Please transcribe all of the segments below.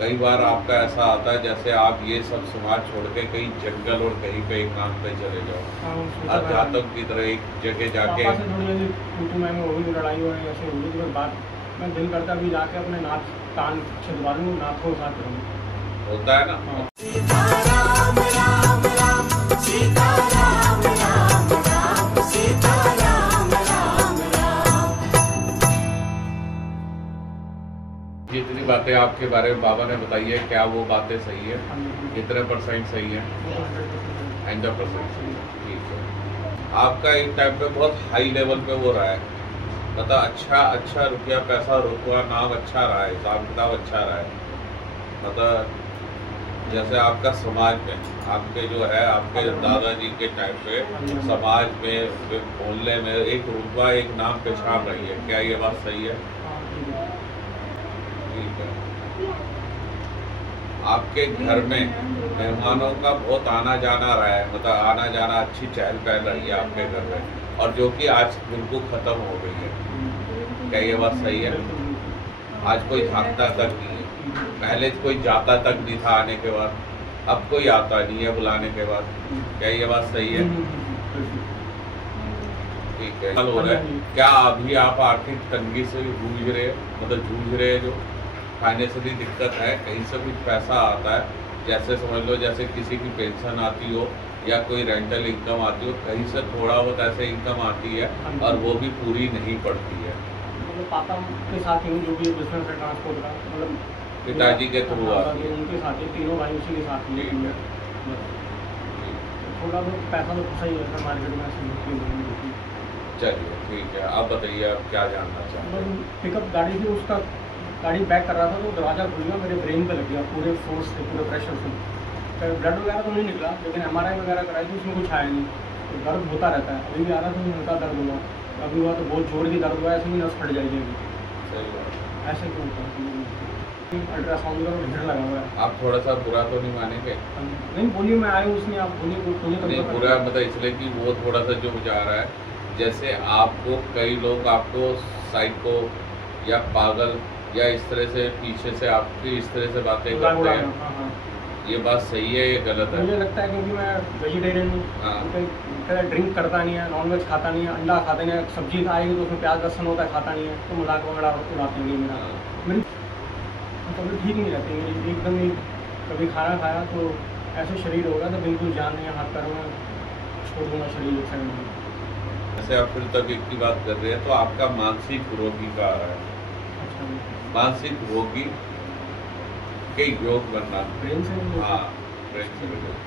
कई बार आपका ऐसा आता है जैसे आप ये सब समाज छोड़ के कहीं जंगल और कहीं पे काम पे चले जाओ, हाँ, वो सोचा था। अध्यात्म की तरह एक जगह जाके। पापा से थोड़ी ऐसी तू मैं हो गई, लड़ाई हो गई, ऐसे हुई तो बात मैं दिल करता अभी जाके अपने नाथ कान छिदवा दूँ, नाथ को साथ करूँ। होता है ना। हाँ। सीता राम राम राम, सीता राम राम राम, सीता राम राम राम। जितनी बातें आपके बारे में बाबा ने बताई है, क्या वो बातें सही है? हाँ जी। कितने परसेंट सही है? वो 100% 100% सही है। ठीक है। आपका एक टाइम पे बहुत हाई लेवल पे वो रहा है, मतलब अच्छा रुपया पैसा रुपया नाम अच्छा रहा है, हिसाब किताब अच्छा रहा है। मतलब जैसे आपका समाज में आपके जो है आपके दादाजी के टाइम पे समाज में बोलने में एक रुतबा एक नाम पहचान रही है, क्या ये बात सही है? हाँ, ठीक है। ठीक है। आपके घर में मेहमानों का बहुत आना जाना रहा है, मतलब आना जाना अच्छी चहल पहल रही है आपके घर में, और जो कि आज बिल्कुल ख़त्म हो गई है, क्या ये बात सही है? आज कोई झांकता तक नहीं है, पहले कोई जाता तक नहीं था आने के बाद, अब कोई आता नहीं है बुलाने के बाद, क्या ये बात सही है? ठीक है। हो रहा है क्या अभी आप आर्थिक तंगी से जूझ रहे हैं, मतलब जूझ रहे हैं, जो फाइनेंशियली दिक्कत है, कहीं से कुछ पैसा आता है, जैसे समझ लो जैसे किसी की पेंशन आती हो या कोई रेंटल इनकम आती हो, कहीं से थोड़ा बहुत ऐसे इनकम आती है और वो भी पूरी नहीं पड़ती है। मतलब पापा के साथ ही हूँ, जो भी बिजनेस है ट्रांसपोर्ट का, मतलब पिताजी के थ्रू आती है। उनके साथ ही तीनों भाई उसी के साथ ही ठीक है। थोड़ा बहुत पैसा तो फंसा ही रहता है मार्केट में ऐसे। चलिए ठीक है, आप बताइए आप क्या जानना चाहते हैं? मतलब पिकअप गाड़ी थी, उसका गाड़ी बैक कर रहा था तो दरवाज़ा खुल गया, मेरे ब्रेन पे लग गया पूरे फोर्स से, पूरे प्रेशर से। ब्लड वगैरह तो नहीं निकला, लेकिन MRI वगैरह कराई थी, उसमें कुछ आया नहीं। तो दर्द होता रहता है, अभी भी आ रहा था, हल्का दर्द हुआ, अभी हुआ तो बहुत जोर की दर्द हुआ, ऐसे भी नस फट जाएगी अभी। सही बात है। ऐसे क्यों होता है? अल्ट्रासाउंड का ढेर लगा हुआ है। आप थोड़ा सा बुरा तो नहीं मानेंगे? नहीं बोलिए, मैं आया हूँ उसमें, आप बोलिए नहीं बुरा मतलब इसलिए कि वो थोड़ा सा जो जा रहा है, जैसे आपको कई लोग आपको साइको या पागल या इस तरह से पीछे से आपकी इस तरह से बातें करते हैं, हाँ। ये बात सही है ये गलत है? मुझे लगता है क्योंकि मैं वेजिटेरियन हूँ, हाँ। ड्रिंक करता नहीं है, नॉनवेज खाता नहीं है, अंडा खाता नहीं है, सब्जी खाएगी तो उसमें प्याज लहसुन होता है, खाता नहीं है, तो मजाक वगैरह उड़ाते हैं मेरा। मेरी तबीयत ठीक नहीं रहती मेरी, एकदम ही कभी खाना खाया तो ऐसे शरीर होगा तो बिल्कुल जान नहीं है, हाथ पैरों में छोड़ दूंगा शरीर एक साइड में। जैसे आप फिर तबीयत की बात कर रहे हैं तो आपका मानसिक रोगी का है, अच्छा, मानसिक रोगी के योग बनना। ब्रेन से नहीं हाँ, ब्रेन से रिलेटेड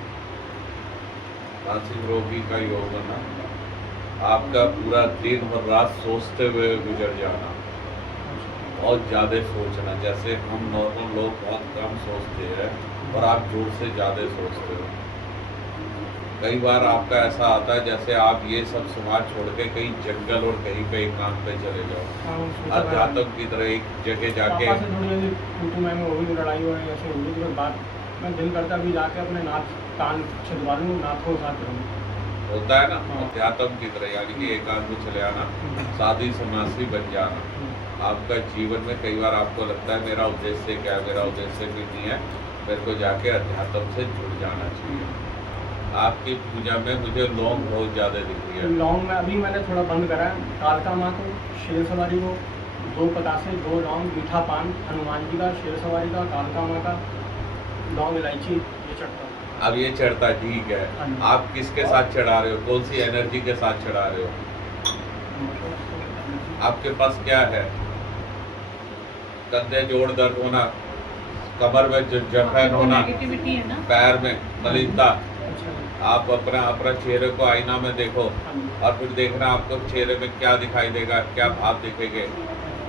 मानसिक रोगी का योग बनना, आपका पूरा दिन और रात सोचते हुए गुजर जाना, बहुत ज़्यादा सोचना, जैसे हम नॉर्मल लोग बहुत कम सोचते हैं और आप जोर से ज़्यादा सोचते हो। कई बार आपका ऐसा आता है जैसे आप ये सब समाज छोड़ के कहीं जंगल और कहीं पे काम पे चले जाओ, हाँ, वो सोचा था। अध्यात्म की तरह एक जगह जाके। पापा से थोड़ी ऐसी तू मैं हो गई, लड़ाई हो गई, ऐसे हुई तो बात मैं दिल करता अभी जाके अपने नाथ कान छिदवा दूँ, नाथ को साथ करूँ। होता है ना, हाँ। अध्यात्म की तरह, यानी कि एकांत में चले आना, साधी सन्यासी बन जाना। आपका जीवन में कई बार आपको लगता है मेरा उद्देश्य क्या है, मेरा उद्देश्य भी नहीं है, मेरे को जाके अध्यात्म से जुड़ जाना चाहिए। आपकी पूजा में मुझे लौंग बहुत ज़्यादा दिख रही है। लौंग में अभी मैंने थोड़ा बंद करा है, कालका माँ को, शेर सवारी को, 2 पतासे, 2 लौंग, मीठा पान, हनुमान जी का, शेर सवारी का, कालका माँ का, लौंग इलायची, ये चढ़ता है। अब ये चढ़ता ठीक है, हाँ। आप किसके साथ चढ़ा रहे हो, कौन सी एनर्जी के साथ चढ़ा रहे हो? आपके पास क्या है? कंधे जोड़ दर्द होना, कमर में जखन होना, पैर में मलिनता। आप अपना चेहरे को आईना में देखो और फिर देखना आपको चेहरे में क्या दिखाई देगा, क्या भाव दिखेंगे।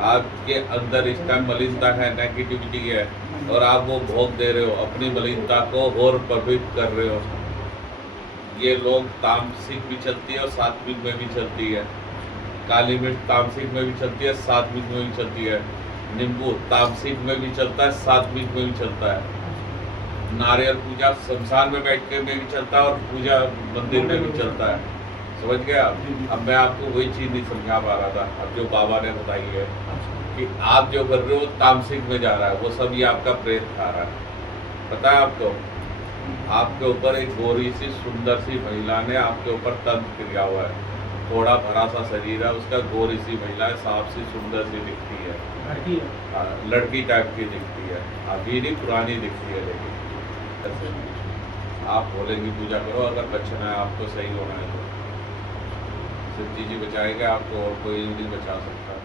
आपके अंदर इस टाइम मलिनता है, नेगेटिविटी है, और आप वो भोग दे रहे हो, अपनी मलिनता को और प्रभावित कर रहे हो। ये लोग तामसिक भी चलती है और सात्विक में भी चलती है। काली मिर्च तामसिक में भी चलती है, सात्विक में भी चलती है। नींबू तामसिक में भी चलता है, सात्विक में भी चलता है। नारियल पूजा शमशान में बैठ के में भी चलता है और पूजा मंदिर में भी चलता है। समझ गए आप? अब मैं आपको वही चीज़ नहीं समझा पा रहा था, अब जो बाबा ने बताई है। कि आप जो कर रहे हो तामसिक में जा रहा है, वो सब ये आपका प्रेत खा रहा है। पता है आपको, आपके ऊपर एक गोरी सी सुंदर सी महिला ने आपके ऊपर तंत्र किया हुआ है। थोड़ा भरा सा शरीर है उसका, गोरी सी महिला है, साफ सी सुंदर सी दिखती है, लड़की है। हाँ, लड़की टाइप की दिखती है, अभी नहीं पुरानी दिखती है। लेकिन ऐसे आप भोले की पूजा करो, अगर बचना है आपको, सही होना है तो शिव जी बचाएंगे आपको, और कोई नहीं बचा सकता।